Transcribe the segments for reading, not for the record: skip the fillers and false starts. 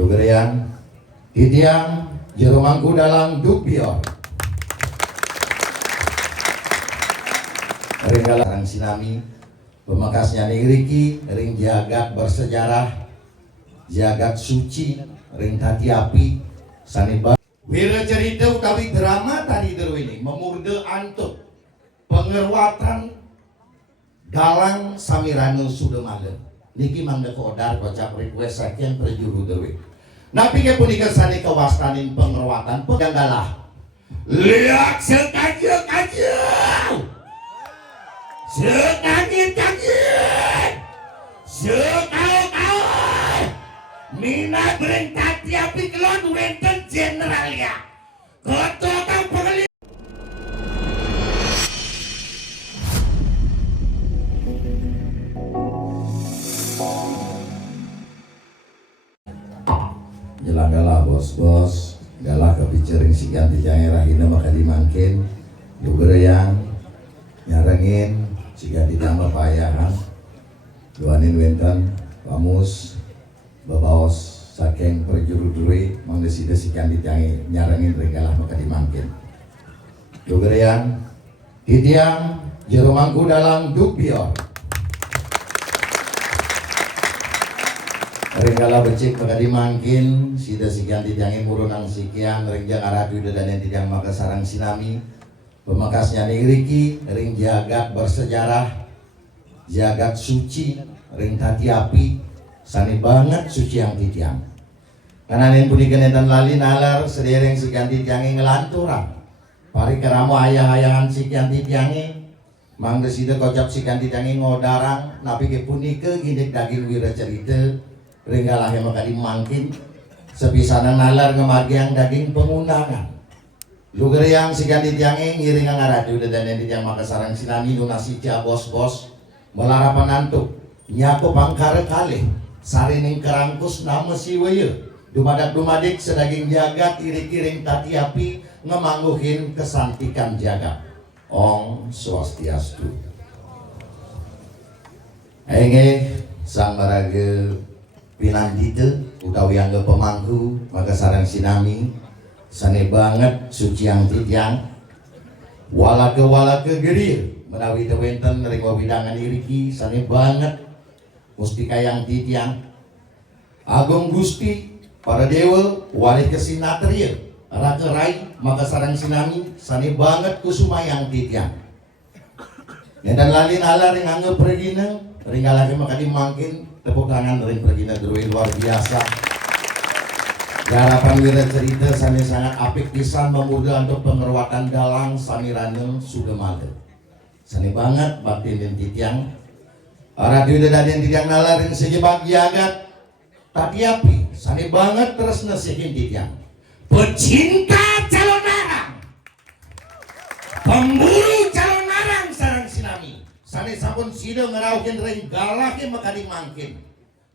Dugerian Titiang Jeromangku dalam Dukbior Ringgala Sarang Sinami Pemakasnya Riki ring jagat bersejarah jagat suci ring tati api saniba wira cerita utawi drama tadi ini memurde antut pengerwatan dalang samiranu sudah malam niki mangga kodar kocap request sakian perjuru dewe napi ke punika sani kewastanin pengerwatan peganggalah liak sekajeng sekajeng sekau mina berentati api kelon wenten general ya koto kau pengeli jelang galah bos-bos galah kepikiran sikan di daerah ini maka dimangkin yang nyarengin jika ditambah payahan duanin wenten pamus babaos saking perjuru-juri mangdesi-desikan ditangi nyarengin ringgalah maka dimangkin yang Titiang Jeromangku dalam Dukbior ringgala becik maka dimangkin sida sikian ditangi murunang sikian ringjang aradu dan yang tidak maka sarang sinami pemakasnya Riki ring jagat bersejarah jagat suci ring tati api sani banget suci yang titiang karena yang puni kenetan lali nalar sedereng sikian titiangi ngelanturan pari keramo ayah-ayahan sikian titiangi mangde sida kocap sikian titiangi ngodarang napi ke puni ke gindik daging wira cerita ringgalah yang maka dimangkin sepisana nalar ngemagiang daging pengundangan luger yang sikan ditiangi ngiring ngaradu dan yang ditiang maka sarang sinami donasi cia bos-bos melarapan antuk nyaku pangkare kali sarining kerangkus nama siweye dumadak-dumadik sedaging jagat iring-iring tati api ngemangguhin kesantikan jagat Om Swastiastu enge sang maraga pinandita utawi angga pemangku maka sarang sinami sane banget suci yang titiang walake gerir menawi tewenten ring widangan iriki sane banget mustika yang titiang agung gusti para dewa wali kesinatria raka rai maka sarang sinami sane banget kusuma yang titiang dan lalin ala ring angga pergina ring alake maka dimangkin tepuk tangan ring pergina derwe luar biasa harapan wira cerita sani sangat apik pisan memudah untuk pengerwatan dalang samirane Sugemaga sani banget batin dan titiang radio dan titiang nalarin sejebak jagat tati api sani banget terus nasihin titiang pecinta calon narang pemburu calon narang sarang sinami sani sampun sido ngeraukin ring galake maka dimangkin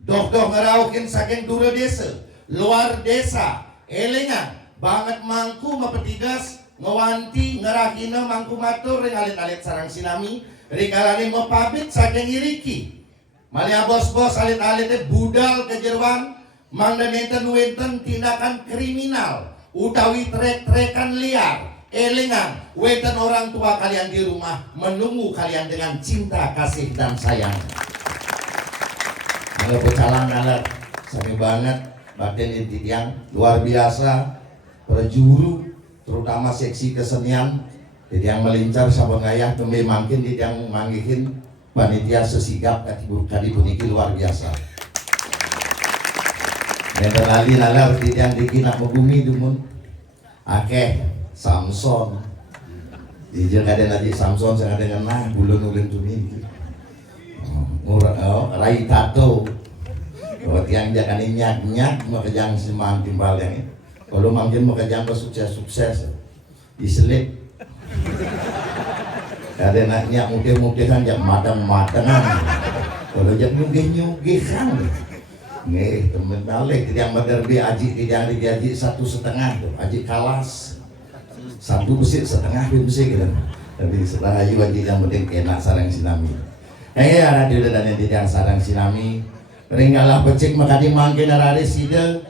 doh ngeraukin saking dura desa luar desa elengan banget mangku mapetigas ngewanti ngerahina mangku matur ring alit-alit sarang sinami ringalane mapabit saking iriki malia bos-bos alit-alitnya budal kejerwan mangda nenten wenten tindakan kriminal utawi trek-trekan liar elengan wenten orang tua kalian di rumah menunggu kalian dengan cinta kasih dan sayang kalau pecalang alat sampai banget batin yang luar biasa perjuru terutama seksi kesenian jadi yang melincar sabang ayah tembe mangkin jadi yang manggihin panitia sesigap kadi puniki luar biasa dan terlali nalar jadi yang dikinak bumi dumun akeh Samson dijel kaden aja Samson saya dengan nah bulun-ulun tumi rai tato buat yang jangan nyak mau kejang semang timbal yang kalau mungkin mau kejang sukses diselip ada naknya mungkin kan jam matang-matangan kalau jam nyugih kan nih temen balik yang berderbi aji tidak digaji 1,5 tuh aji kalas 1 besi setengah besi gitu tapi setelah aji wajib yang penting kena sarang sinami radio dan yang tidak sarang sinami ringgalah becik maka dimangkin arare sida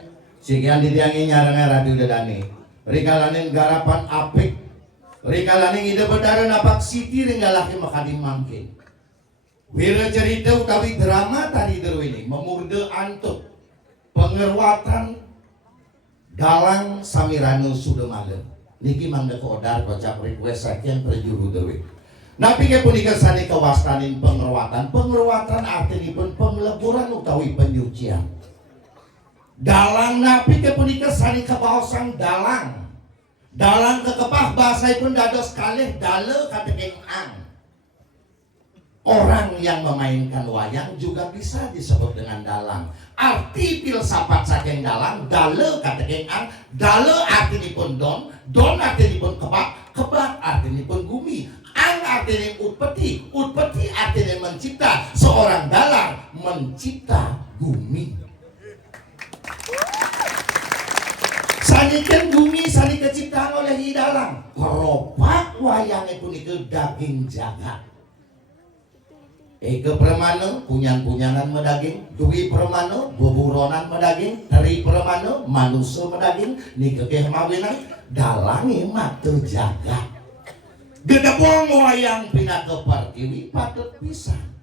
Sikian ditiangi nyarang radio dadani. Rikalanin garapan apik. Rikalanin ide bedaran apak siti ringgalaki makadim mangkin. Wira cerita utawi drama tadi derwini memurde antuk pengerwatan dalang Samirano Sudemale. Niki mangga kodar kocak request sakian perjuru derwi. Napi ke punika sani kawastanin pengerwatan artinipun pengleburan utawi penyucian. Dalang napi ke punika sani kabaosan dalang kekepah bahasaipun dados kalih dale kategeng ang. Orang yang memainkan wayang juga bisa disebut dengan dalang. Arti filsafat saking dalang, dale kategeng ang, dale artinipun don artinipun kebak artinipun gumi, ang artinya utpeti artinya mencipta. Seorang dalang mencipta gumi. Sanikan gumi sani keciptaan oleh dalang. Keropak wayangnya punika daging jagat. Eke permana punyan-punyanan medaging, duwi permana buburonan medaging, teri permana manusia medaging, nikekeh mawinan dalangi matu jagat. Gedebong wayang pinake pertiwi patut pisan.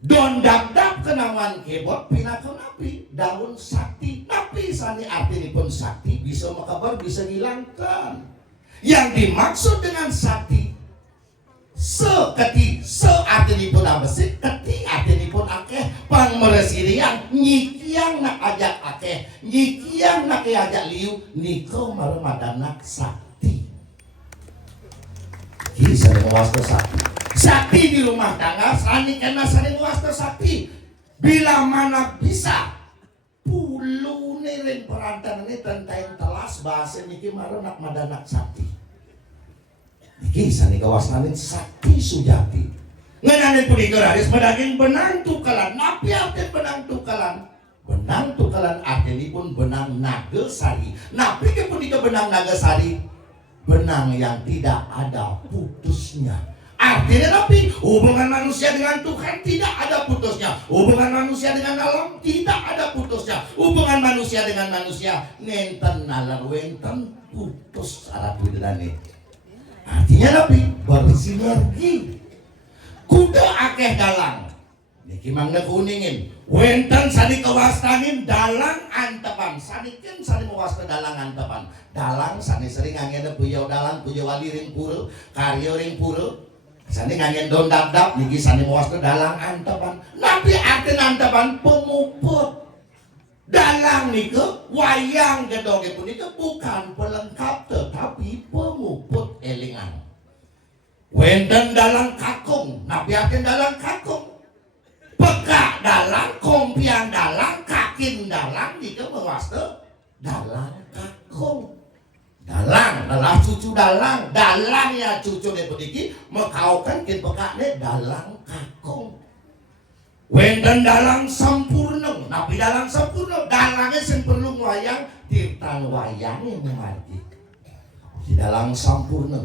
Don dap kenawan kebot pinake napi daun sakti. Napi sani artinipun sakti bisa makabar bisa hilangkan. Yang dimaksud dengan sakti artinipun abesik, keti artinipun akeh, pangmeresirian nyikiang nak ajak akeh, nyikiang nak ajak liu, niko maremadanak sakti. Kisah wasta sakti. Sakti di rumah tangga, sani kena sani wasta sakti. Bila mana bisa, puluh niring perantan ini tentang telas bahasa niki marenak madanak sakti. Kisah nih kawasanin sakti sujati. Ngenanin punika raris medaging benang tukalan. Napi arti benang tukalan? Benang tukalan artinipun benang nagasari. Napi ke punika benang nagasari? Benang yang tidak ada putusnya. Artinya napi hubungan manusia dengan Tuhan tidak ada putusnya. Hubungan manusia dengan alam tidak ada putusnya. Hubungan manusia dengan manusia nenten nalar wenten putus arah budani. Artinya napi bersinergi. Kuda akeh dalang. Niki mangga kuningin. Wenten sani kewastanin dalang antepan. Sanikin sani mewasta dalang antepan. Dalang sani sering angin buyau dalang buyau wali ring pura, karya ring pura. Sani ngangin don dap niki sani mewasta dalang antepan. Napi arti antepan pemuput. Dalang niku wayang gedoge punika bukan pelengkap tetapi pemuput elingan. Wenten dalang kakung, napi akan dalang kakung. Pekak dalang, kompiang dalang, kakin dalang niku mewasta dalang kakung. Dalang adalah cucu dalang, dalang ya cucu ne puniki mekaukan kin pekakne dalang kakung. Wenten dalang sampurna, napi dalang sampurna, dalangnya sing perlu wayang tirtan wayangnya mengerti. Di dalang sampurna.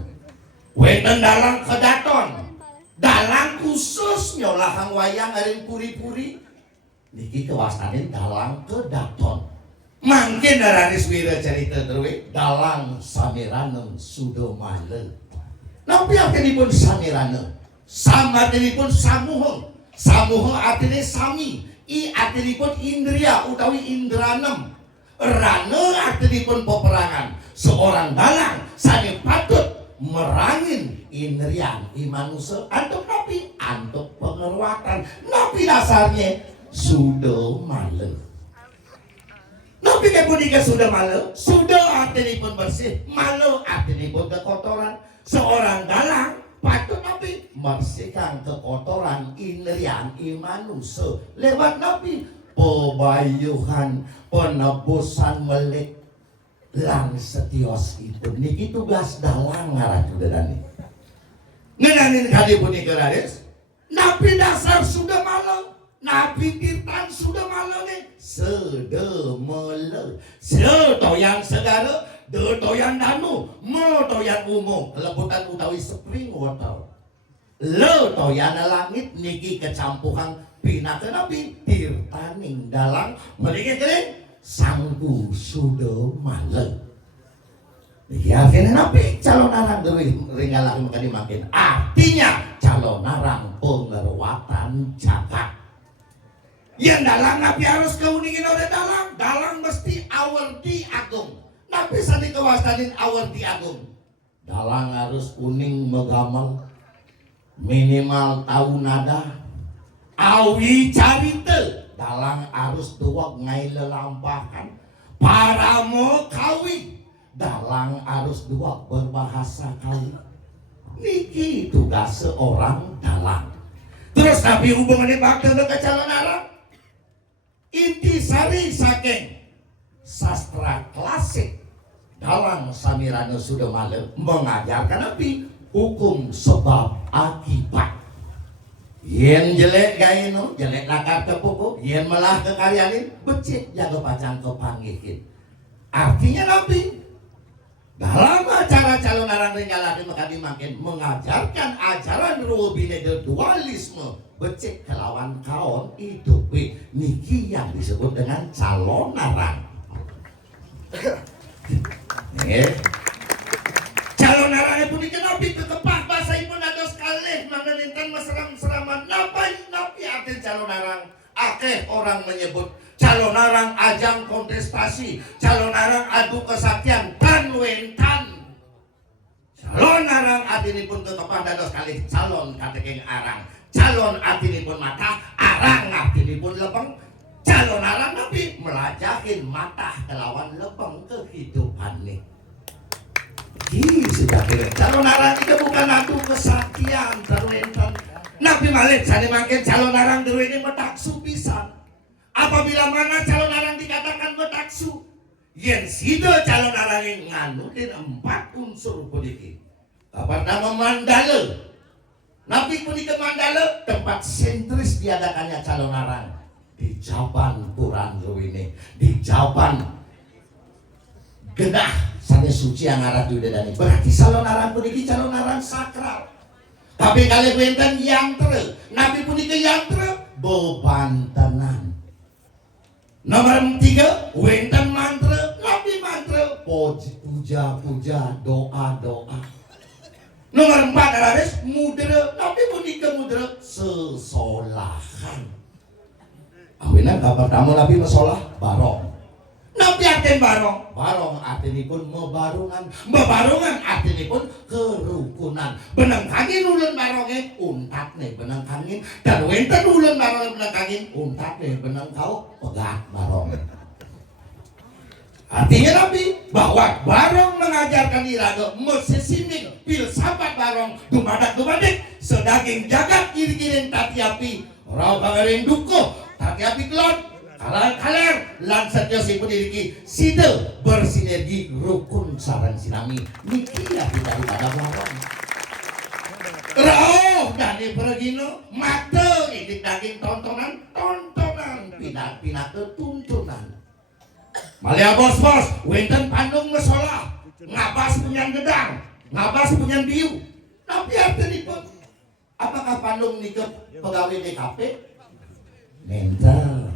Wenten dalang kedaton, dalang khusus nyolahang wayang aring puri-puri. Niki kewastanin dalang kedaton. Mangkin daranis wira cerita terwe dalang Samirano Sudemale. Napi akhiripun Samirano, samadinipun samuhung. Samuhung artinya sami, i artinipun indria utawi indranem. Rane artinipun peperangan. Seorang dalang sani patut merangin indrian i manusia antuk napi antuk pengeruatan. Napi dasarnya Sudemale. Napi kepunika Sudemale, sudah artinipun bersih, male artinipun kekotoran. Seorang dalang patut napi bersihkan kekotoran indrian i manusia lewat napi pebayuhan penebusan melik lang setios itu niki tugas dalang ngaran dadani. Ngenanin kali punika raris napi dasar Sudemale, napi tirtan Sudemale nih sedemele setoyan segala detoyan danu motoyan umo lebutan utawi spring water le toyana langit niki kecampuhan pinake napi tirtaning dalang mriki kene sangku sudah malam. Ya artinya nabi calon arang ringgalah maka dimakin. Artinya calon arang pengeruatan jagat. Yang dalang nabi harus keuningin oleh dalang mesti awardi agung. Nabi sandi kewasanin awardi agung. Dalang harus uning megamal, minimal tahu nada, awi carite. Dalang harus doak ngai lelampakan, paramo kawi. Dalang harus dua berbahasa kali. Niki tugas seorang dalang. Terus Nabi hubungannya bakal ke calon arang. Inti sari saking sastra klasik dalang samirana sudah malam mengajarkan Nabi hukum sebab akibat. Yen jelek gaino, jelek lakar ke pupuk, yen melah ke karyanin, becik jaga pacang kepanggihin. Artinya Nabi dalam acara calon arang ringgalah maka dimakin mengajarkan ajaran rubine dualisme becik kelawan kaon hidup niki yang disebut dengan calon arang. Calon arang itu dikenapi kekepah bahasa ibu nados kalih mangenintan mesram-seraman napi arti calon arang. Akeh orang menyebut calon arang ajang kontestasi, calon arang adu kesaktian tan wentan. Calon arang artinipun kekepah dados kalih calon katekeng arang. Calon artinipun mata, arang artinipun lepeng. Calon arang nabi melajahin mata kelawan lepeng kehidupan nih. Sudah kira calon arang itu bukan adu kesaktian tan wentan. Nabi Malik sani makin calon arang dulu ini metaksu pisan. Apabila mana calon arang dikatakan metaksu, yen sida calon arang yang nganutin 4 unsur puniki. Kapan nama mandala. Nabi puniki mandala tempat sentris diadakannya calon arang di Jaban Puran ini, di Jaban Genah sane suci yang arah dudedani. Berarti calon arang puniki calon arang sakral. Tapi kali wenten yantre, Nabi punika yantre bebantenan. Nomor 3, wenten mantra, Nabi mantra puja, doa. Nomor 4 adalah mudra, Nabi punika mudra sesolahan. Awinan kabar tamu Nabi mesolah barong. Nabi artin barong artinipun mebarungan artinipun kerukunan. Benang kangin ulun baronge untat nih benang kangin dan wenten ulun baronge benang kangin untat nih benang kau pegat barong. Artinya Nabi bahwa barong mengajarkan iraga mesesimbing pil sahabat barong dumadak sedaging jagat kiri-kiring tati api rau bangering dukuh tati api kelon kaler lan sadyos pun diriki sida bersinergi rukun sareng sinami niki daripada barong. Rauh dani pergino mata ini daging tontonan pinate tuntunan. Malia bos wenten pandung ngesolah ngabas punyan gedang ngabas punyan biu. Tapi artinya apakah pandung nikep pegawai DKP? Mental.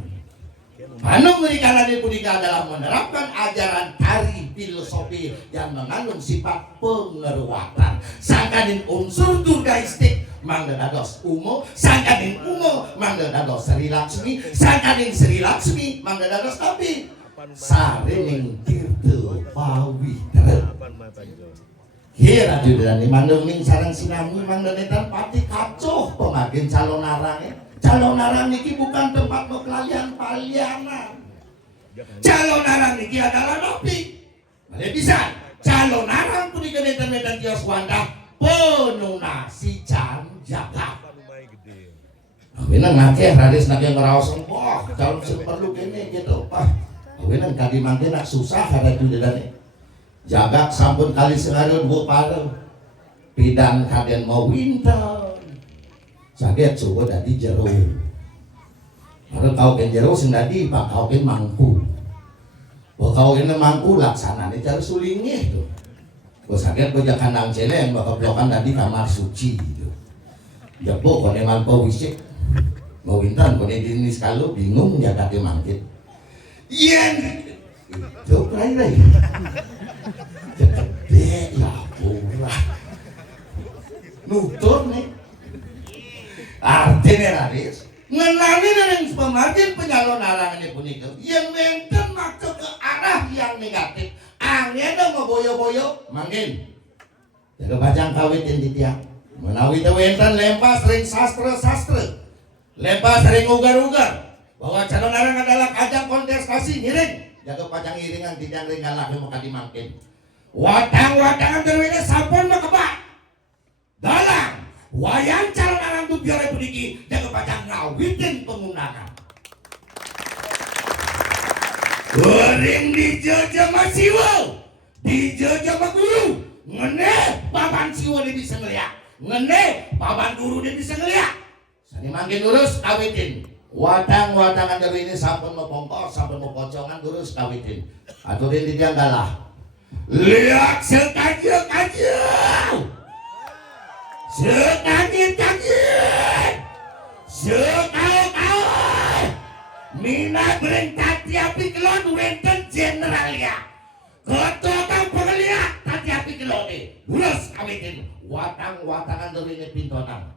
Pandung mereka adalah menerapkan ajaran tari filosofi yang mengandung sifat pengeruatan. Sangkanin unsur durgaistik mangga dados umo, sangkanin umo mangga dados Sri Laksmi, sangkanin Sri Laksmi mangga dados tapi sarining tirta pawitra. Kira juderan mandung ning sareng sinami mangga netan pati kacoh pemakin calon arang. Calon arang niki bukan tempat perkelahian palianan. Calon arang niki adalah Nabi. Mane bisa calon arang pun dikenetan-netan kios wanda penunasi jam jagat. Awinan ngakeh radis nake ngeraos wah calon perlu kene gitu. Awinan kadi mangke nak susah ada dudane. Jagat sampun kali sengareun bu pare. Pidan kaden mau winter. Saget coba dadi jero. Baru kau kan jero sing dadi pak kau kan mangku. Kau kan mangku laksanane cara sulingnya tuh. Saget boja kandang celeng bakal blokan dadi kamar suci gitu. Ya po kone mampu wisik. Mau intan kone dinis kalau bingung ya kate mangkit. Yen Jauh lain. Gede ya pura. Nutur nih. Artinya Raris, ngenani dengan pemargin penyalon arang ini punika yang menten maksud ke arah yang negatif. Angin mau boyo-boyo, mangin. Jaga bacang kawitin di tiang. Menawi tewenten lempar sering sastra. Lempar sering ugar-ugar. Bahwa calon arang adalah ajang kontestasi ngiring. Jaga pacang iringan tidak ringan lagi maka dimangkin. Watang-watangan terwini sampun makebak. Dalang wayang calon arang tu biar puniki jaga pacang ngawitin penggunaan. Goreng di jaja masiwo, di jaja guru, ngene papan siwo dia bisa ngeliat, ngene papan guru dia bisa ngeliat. Sani mangkin lurus kawitin. Watang-watangan dari ini sampun mau pongkos, sampun mau pocongan lurus kawitin. Aturin di dia galah. Lihat sekajil-kajil. Sekajil-kajil. Sekajil-kajil. Mina bereng tati api kelon wenten generalia. Kotokang pengelia tati api kelon lurus kawitin. Watang-watangan dari ini pintonan.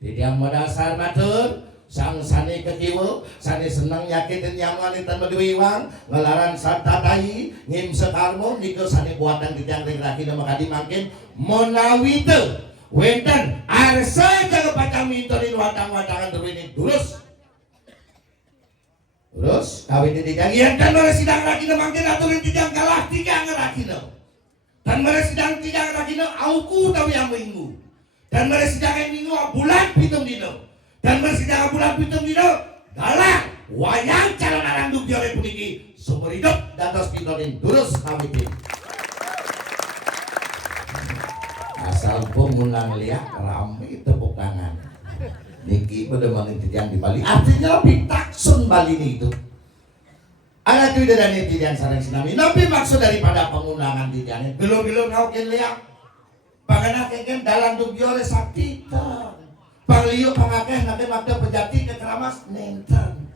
Jadi yang modasar matur. Sang sani kekiwo, sani senang nyakitin nyaman itan meduiwang, ngelaran sarta tayi, ngim sekarmo, niko sani buatan dijang ring rakina makadi makin monawite, wenten arsa jaga pacang mintorin watang-watangan terwini durus, kawin dijang, yang dan mere sidang rakina makin aturin dijang kalah tiga ngerakina, dan mere sidang tiga rakina auku tahu yang minggu, dan mere sidang yang minggu bulan pitung dino. Dan bersidang bulan pitung dino dalam wayang calon arang duk dioleh puniki sumber hidup dados pintonin durus kawitin. Asal pengunang liak rame tepuk tangan. Niki pada mangin tijang di Bali artinya lebih taksun Bali ini itu. Ada tuh dan tijang sareng sinami. Nabi maksud daripada pengundangan tijangnya gelo-gelo ngaukin liak. Pangana keken dalam duk dioleh sakti. Pangliu pangakeh nanti makda pejati ke keramas nenten.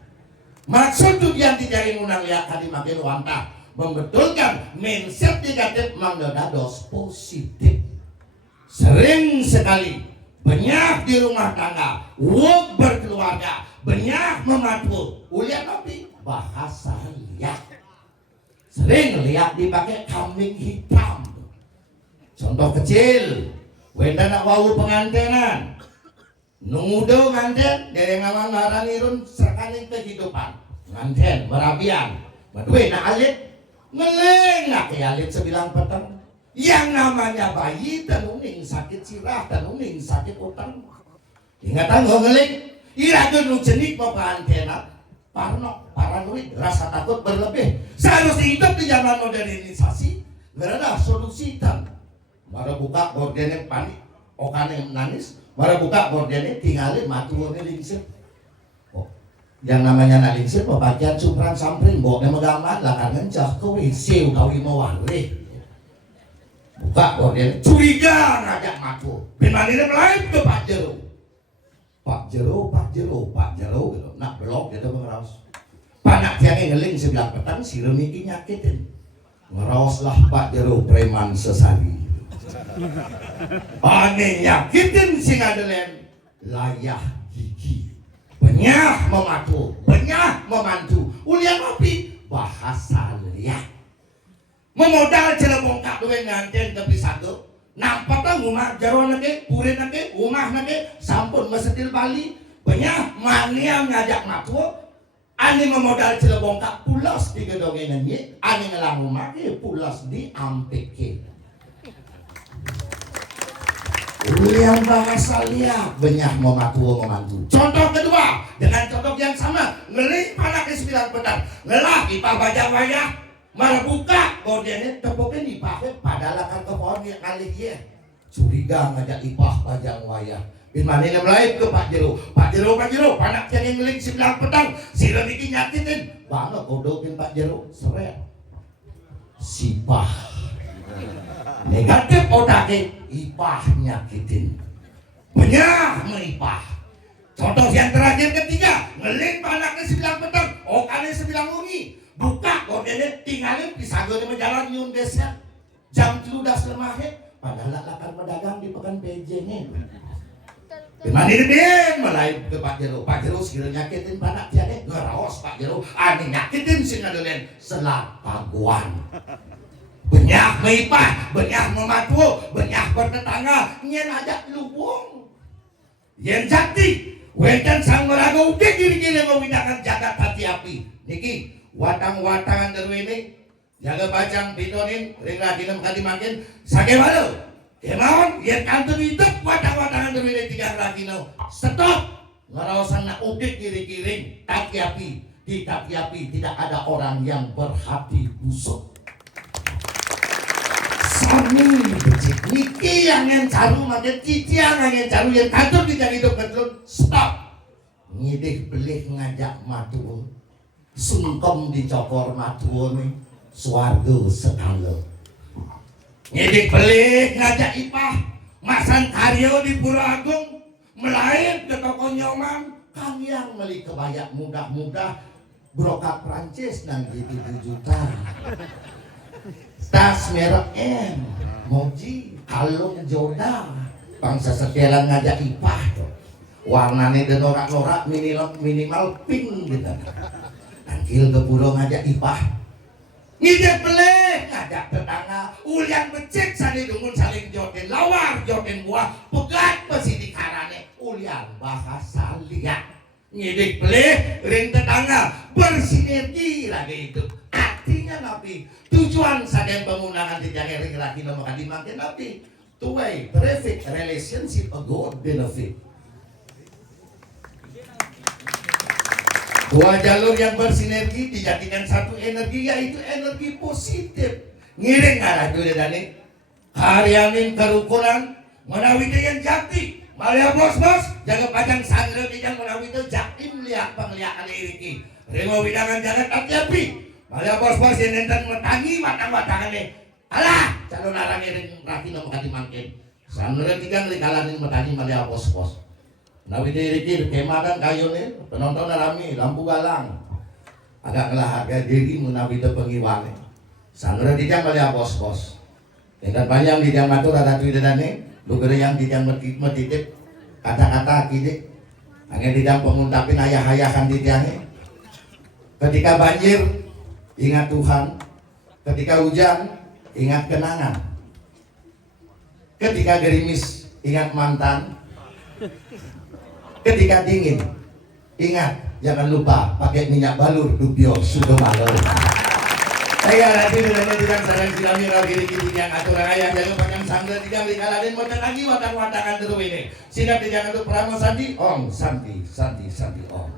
Maksud tujuan dijari unang liat tadi makin wantah membetulkan mindset negatif mangdados positif. Sering sekali banyak di rumah tangga, wog berkeluarga, banyak mematu. Ulian nabi bahasa liat. Sering liat dipakai kambing hitam. Contoh kecil, wenda nak wau pengantenan. Nunggudo nganten dari ngalang ngarang irun sekaling kehidupan nganten merabian berdua nak alit ngeleng nak alit sebilang petang yang namanya bayi tenuning sakit sirah tenuning sakit utang ingatan gak ngeleng iragun nu jenik mau antena parno paranoid rasa takut berlebih seharusnya hidup di zaman modernisasi gak ada solusi tan baru buka gordennya panik okane nangis mara buka gordennya tinggalin matunya lingsir. Oh, yang namanya nalingsir pemakaian supran sampring boknya megaman lakar ngencah kowe siu kawi mawale. Buka gordennya curiga ngajak matu. Binmanine melayu ke Pak Jero. Pak Jero gitu. Nak belok gitu ngeraos. Panak tiangnya ngeling sebelah petang sireun iki nyakitin. Ngeraos lah Pak Jero preman sesari. Aneh nyakitin sing adelen layah gigi banyak mematu banyak memantu ulian ngopi bahasa liat memodal jelebong kak duwe nganten tapi satu nampak lah rumah jaro nake purin nake rumah nake sampun mesetil Bali banyak mania ngajak matu ani memodal jelebong kak pulas di gedongan ini ani ngelang rumah pulas di ampeke. Yang bahasa liat banyak mematu. Contoh kedua dengan contoh yang sama ngeling panak ke 9 petang ngelah ipah bajang wayah malah buka gordennya tepuknya dipakai pada lakar ke pohon yang kali dia curiga ngajak ipah bajang wayah bin manina mulai ke Pak Jero panak yang ngeling 9 petang sireun iki nyakitin banget kodokin Pak Jero seret sipah negatif odake ipah nyakitin banyak meipah. Contoh yang terakhir ketiga ngeling panaknya 9 petang okane 9 wengi buka gordennya tinggalin pisagone menjalan nyun desa jam 13 lemahe padahal akan pedagang di pekan PJ-nya. Gimana ini mulai ke Pak Jero sekiranya nyakitin panak tiada ngeraos Pak Jero ani nyakitin si ngadolen selapaguan banyak meipah, banyak mematuo, banyak bertetangga nyen ajak lubung yang jati wedan sang meraga udah kiri-kiri memindahkan jagat hati api niki watang-watangan dari ini jaga bacang bitonin ring radinem kali makin sake malu kemauan yang kantor hidup watang-watangan dari ini tiga radinem stop ngerawasan nak udah kiri-kiri kaki api di kaki api tidak ada orang yang berhati busuk sami becik niki yang caru makin ciciang yang caru yang kantor tidak hidup betul stop ngidih belih ngajak matu sungkem dicokor matu nih swargo sekalo ngidih belih ngajak ipah masan karyo di Pura Agung melain ke toko nyoman kan yang beli kebayak mudah-mudah brokat Prancis dan gitu 7 juta tas merek M Moji kalung Joda bangsa setelan ngajak ipah tuh warnanya dan norak-norak minimal pink gitu angkil ke pura ngajak ipah ngidep beleh ngajak tetangga ulian becek saling dungun saling joten lawar joten buah pegat besi di karane ulian bahasa liat ngidep beleh ring tetangga bersinergi lagi hidup artinya nabi tujuan sadar penggunaan di jangan ring lagi nomor kali makin nabi two way traffic relationship a good benefit dua jalur yang bersinergi dijadikan satu energi yaitu energi positif ngiring arah dulu dani karyamin kerukunan menawi yang jati malia bos-bos jaga pajang sandra tidak menawi itu jatim lihat penglihakan ini ringo widangan jangan hati-hati malia bos-bos yang nenten metangi matang-matangan nih alah calon arang ngiring rapi nomor kati makin sandra tidak ngikalanin metangi malia bos-bos nawi diriki kemadan kayu nih penonton rame lampu galang agak ngelah harga diri menawi itu pengiwane sandra tidak malia bos-bos tingkat panjang di jam matur ada tuh nih lu kira yang di jam metitip kata-kata kini hanya di jam penguntapin ayah-ayahan di tiangnya ketika banjir ingat Tuhan ketika hujan ingat kenangan ketika gerimis ingat mantan ketika dingin ingat jangan lupa pakai minyak balur dubio sudah malu saya lagi dengan sarang silami kiri kiri yang aturan ayah jangan pakai sangga tiga beli kaladin motor lagi watang-watangan terus ini sinap jangan lupa Pramo Santi om Santi om